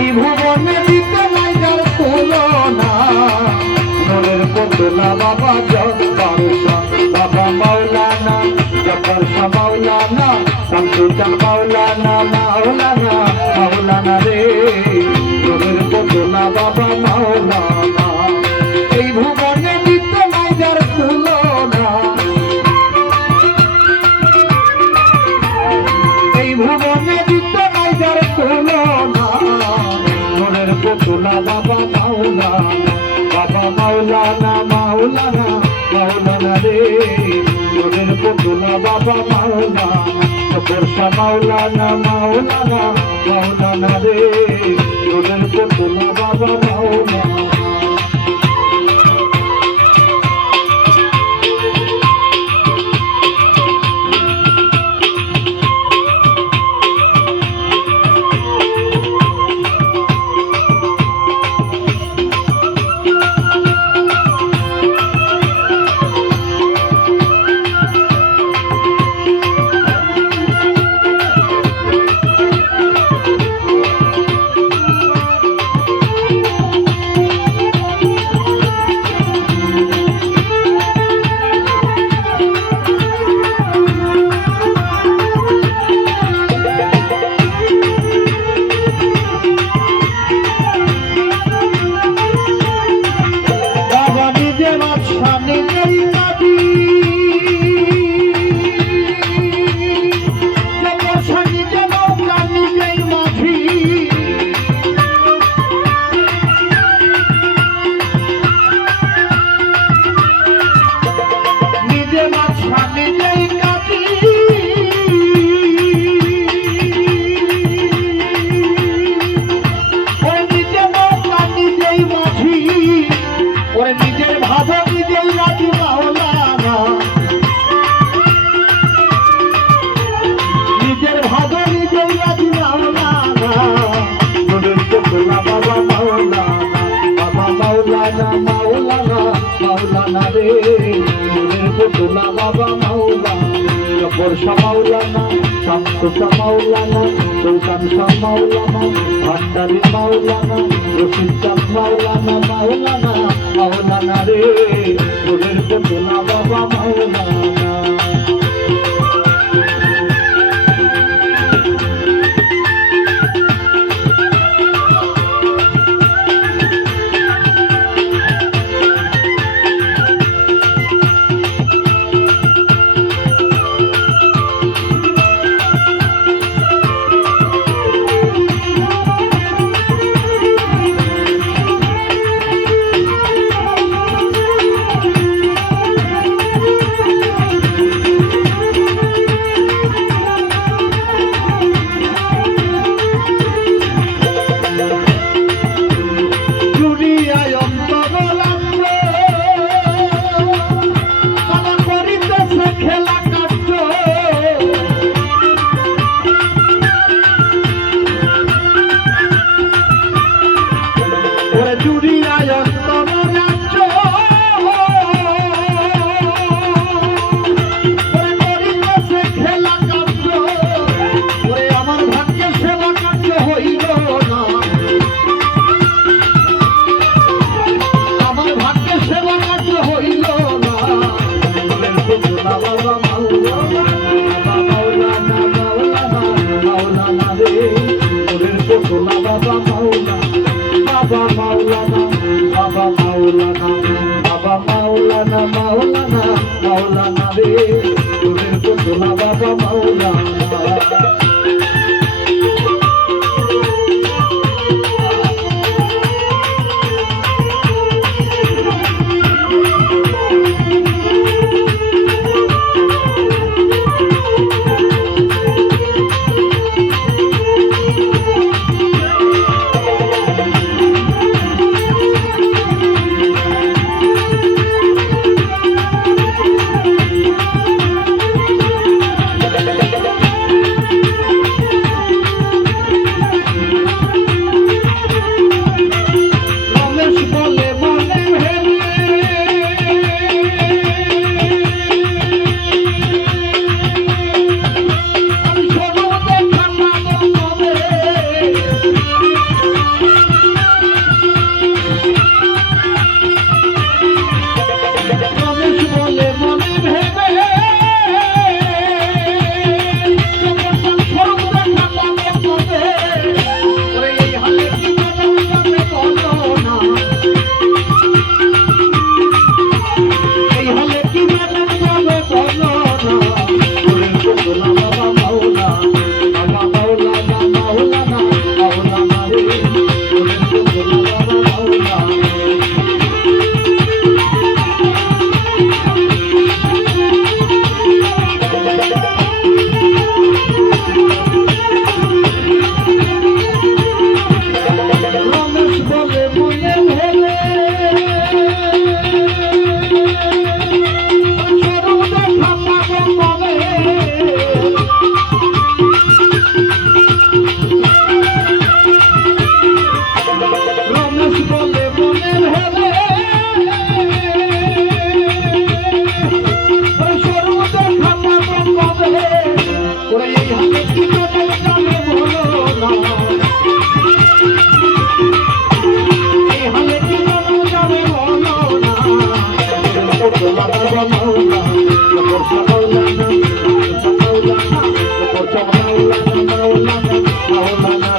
এই ভুবনে দিতে নাই যার তুলনা নূরের পুতলা বাবা জব্বার শাহ বাবা মাওলানা জব্বার শাহ মাওলানা শামসুদ্দিন মাওলানা মাওলানা মাওলানা রে নূরের পুতলা বাবা মাওলানা এই ভুবনে দিতে নাই যার তুলনা এই ভুবনে দিতে নাই যার তুলনা নূরের পুতলা বাবা মাওলানা বাবা মাওলানা মাওলানা মাওলানা রে নূরের পুতলা বাবা মাওলানা জব্বার শাহ মাওলানা মাওলানা মাওলানা রে নূরের পুতলা বাবা মাওলানা নিজের ভাবে নিজেই রাজি মাওলানা নিজের ভাবে নিজেই রাজি মাওলানা নূরের পুতলা বাবা মাওলানা বাবা মাওলানা মাওলানা মাওলানা রে নূরের পুতলা বাবা মাওলানা জব্বার শাহ মাওলানা শামসুদ্দিন মাওলানা সুলতান শাহ মাওলানা ভান্ডারী মাওলানা রশিদ চাঁদ মাওলানা মাওলানা মাওলানা রে নূরের পুতলা বাবা মাওলানা মাওলানা মাওলানা মাওলানা রে নূরের পুতলা বাবা মাওলানা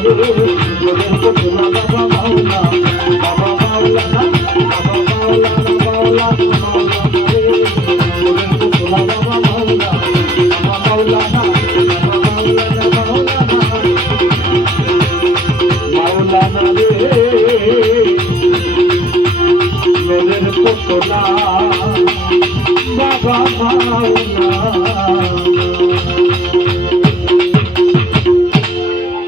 রে তোদের পুতুলা বাবা মাওলা বাবা মাওলানা বাবা মাওলানা মাওলানা মাওলানা রে তোদের পুতুলা বাবা মাওলা বাবা মাওলানা বাবা মাওলানা মাওলানা মাওলানা রে তোদের পুতুলা বাবা মাওলানা